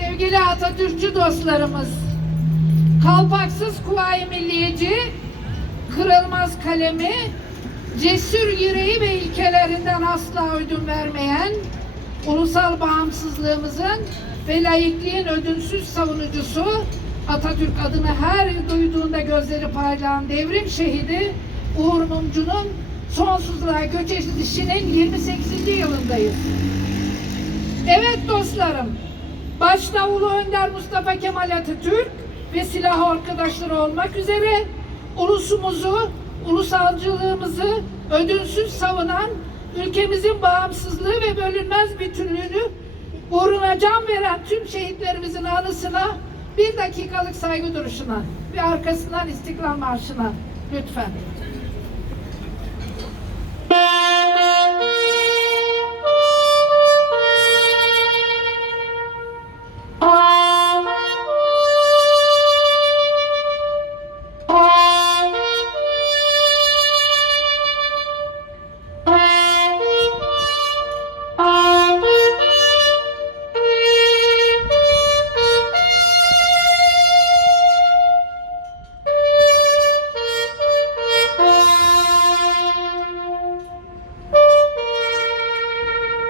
sevgili Atatürkçü dostlarımız, kalpaksız kuvayi milliyeci, kırılmaz kalemi, cesur yüreği ve ilkelerinden asla ödün vermeyen, ulusal bağımsızlığımızın ve laikliğin ödünsüz savunucusu, Atatürk adını her duyduğunda gözleri parlayan devrim şehidi Uğur Mumcu'nun sonsuzluğa göç edişinin 28. yılındayız. Evet dostlarım, başta Önder Mustafa Kemal Atatürk ve silah arkadaşları olmak üzere ulusumuzu, ulusalcılığımızı ödünsüz savunan, ülkemizin bağımsızlığı ve bölünmez bütünlüğünü uğruna can veren tüm şehitlerimizin anısına bir dakikalık saygı duruşuna ve arkasından İstiklal Marşı'na lütfen.